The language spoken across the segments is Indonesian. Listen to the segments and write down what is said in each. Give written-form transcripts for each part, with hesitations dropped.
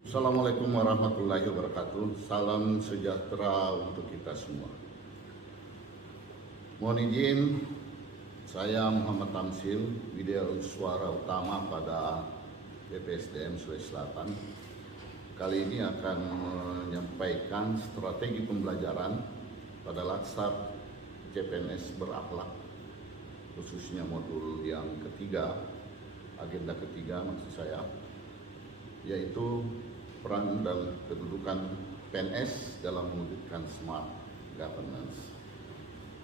Assalamualaikum warahmatullahi wabarakatuh. Salam sejahtera untuk kita semua. Mohon izin, saya Muhammad Tamsil, video suara utama pada BPSDM Sulawesi Selatan. Kali ini akan menyampaikan strategi pembelajaran pada Latsar CPNS berakhlak, khususnya modul yang ketiga, agenda ketiga maksud saya, yaitu peran dan kedudukan PNS dalam mewujudkan smart governance.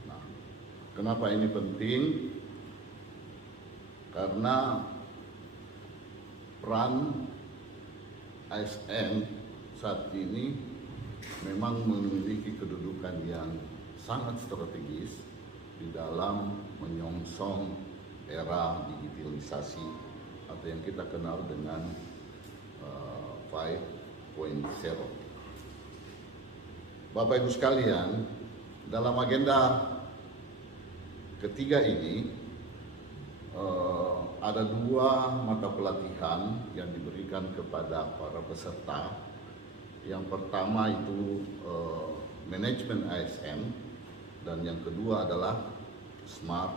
Nah, kenapa ini penting? Karena peran ASN saat ini memang memiliki kedudukan yang sangat strategis di dalam menyongsong era digitalisasi atau yang kita kenal dengan 5.0. Bapak Ibu sekalian, dalam agenda ketiga ini ada dua mata pelatihan yang diberikan kepada para peserta. Yang pertama itu manajemen ASN dan yang kedua adalah smart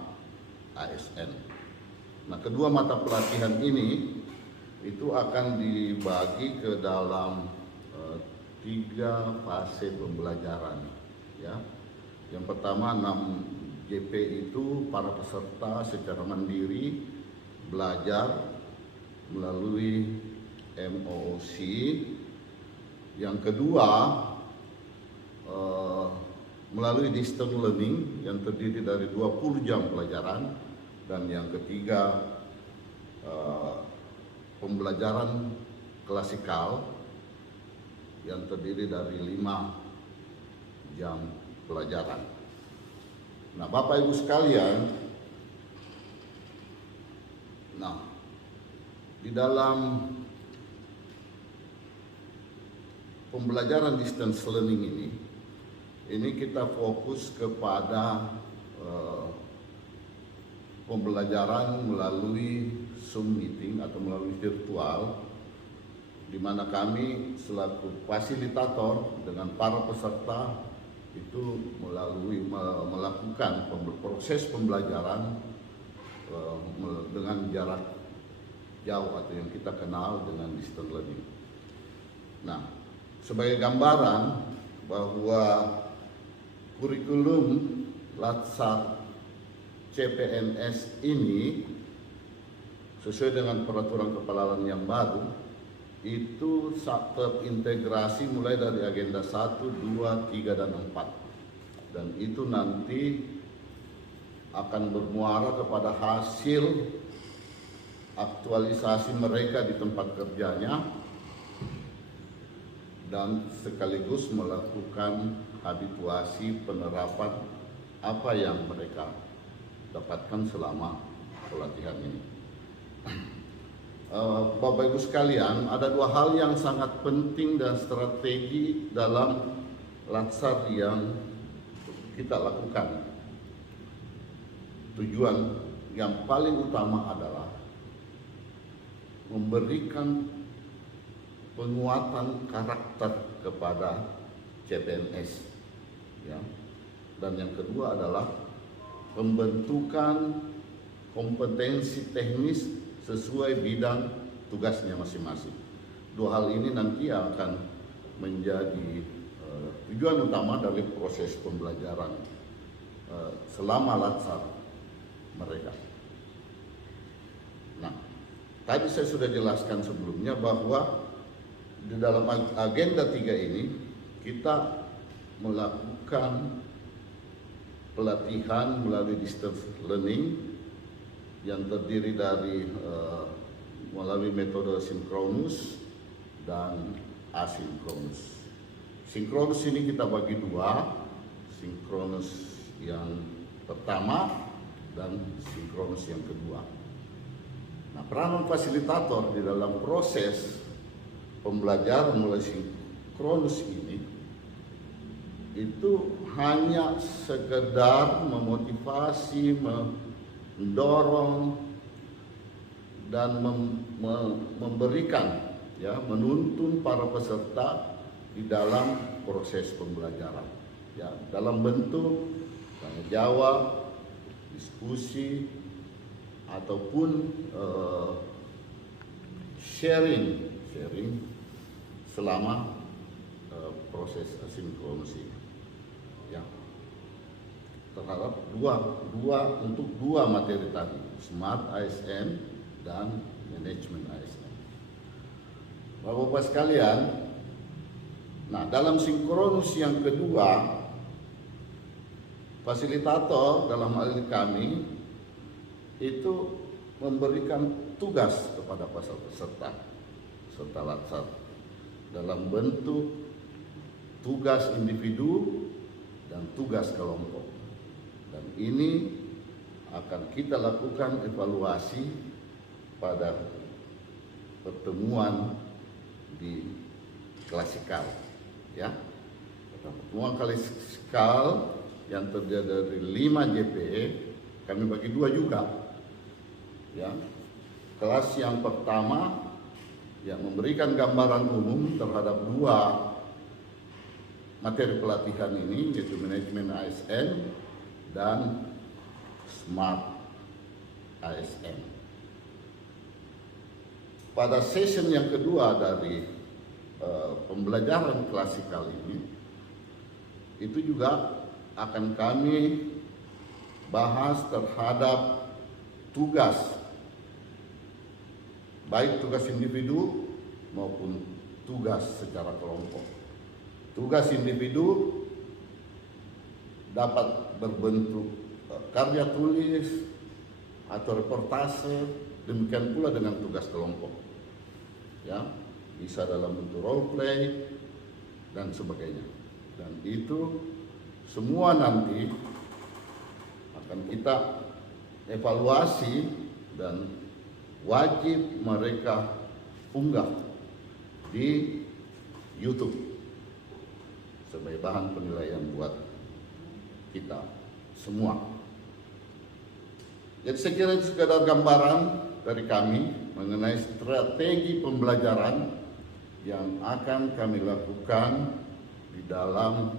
ASN. Nah, kedua mata pelatihan ini itu akan dibagi ke dalam 3 fase pembelajaran, ya. Yang pertama 6 JP itu para peserta secara mandiri belajar melalui MOOC. Yang kedua melalui distance learning yang terdiri dari 20 jam pelajaran, dan yang ketiga pembelajaran klasikal yang terdiri dari 5 jam pelajaran. Nah, Bapak Ibu sekalian, di dalam pembelajaran distance learning ini kita fokus kepada pembelajaran melalui Zoom meeting atau melalui virtual, di mana kami selaku fasilitator dengan para peserta itu melakukan proses pembelajaran dengan jarak jauh atau yang kita kenal dengan distance learning. Nah, sebagai gambaran bahwa kurikulum Latsar CPNS ini sesuai dengan peraturan kepala yang baru itu terintegrasi mulai dari agenda 1, 2, 3, dan 4, dan itu nanti akan bermuara kepada hasil aktualisasi mereka di tempat kerjanya dan sekaligus melakukan habituasi penerapan apa yang mereka dapatkan selama pelatihan ini. Bapak Ibu sekalian, ada 2 hal yang sangat penting dan strategi dalam Latsar yang kita lakukan. Tujuan yang paling utama adalah memberikan penguatan karakter kepada CPNS, ya. Dan yang kedua adalah pembentukan kompetensi teknis sesuai bidang tugasnya masing-masing. 2 hal ini nanti akan menjadi tujuan utama dari proses pembelajaran selama Latsar mereka. Nah, tadi saya sudah jelaskan sebelumnya bahwa di dalam agenda 3 ini kita melakukan pelatihan melalui distance learning yang terdiri dari melalui metode sinkronus dan asinkronus. Sinkronus ini kita bagi 2, sinkronus yang pertama dan sinkronus yang kedua. Nah, peranan fasilitator di dalam proses pembelajaran mulai sinkronus ini itu hanya sekedar memotivasi, mendorong dan memberikan ya, menuntun para peserta di dalam proses pembelajaran, ya, dalam bentuk tanya jawab, diskusi, ataupun sharing selama proses asinkronus ini, ya, terhadap untuk dua materi tadi, Smart ASN dan Manajemen ASN. Bapak-bapak sekalian, nah dalam sinkronus yang kedua, fasilitator dalam hal ini kami itu memberikan tugas kepada peserta latsar dalam bentuk tugas individu dan tugas kelompok. Dan ini akan kita lakukan evaluasi pada pertemuan di klasikal, ya. Pertemuan klasikal yang terdiri dari 5 JPE kami bagi 2 juga, ya. Kelas yang pertama yang memberikan gambaran umum terhadap 2 materi pelatihan ini, yaitu Manajemen ASN dan Smart ASN. Pada session yang kedua dari pembelajaran klasikal ini, itu juga akan kami bahas terhadap tugas, baik tugas individu maupun tugas secara kelompok. Tugas individu dapat berbentuk karya tulis atau reportase, demikian pula dengan tugas kelompok, ya, bisa dalam bentuk role play dan sebagainya. Dan itu semua nanti akan kita evaluasi dan wajib mereka unggah di YouTube sebagai bahan penilaian buat kita semua. Jadi saya kira itu sekedar gambaran dari kami mengenai strategi pembelajaran yang akan kami lakukan di dalam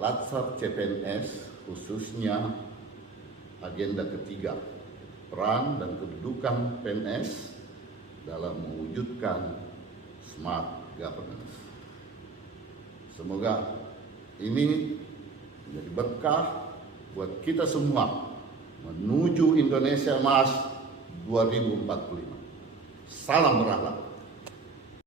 Latsar CPNS, khususnya agenda ketiga, peran dan kedudukan PNS dalam mewujudkan smart governance. Semoga ini menjadi berkah buat kita semua menuju Indonesia Emas 2045. Salam berharap.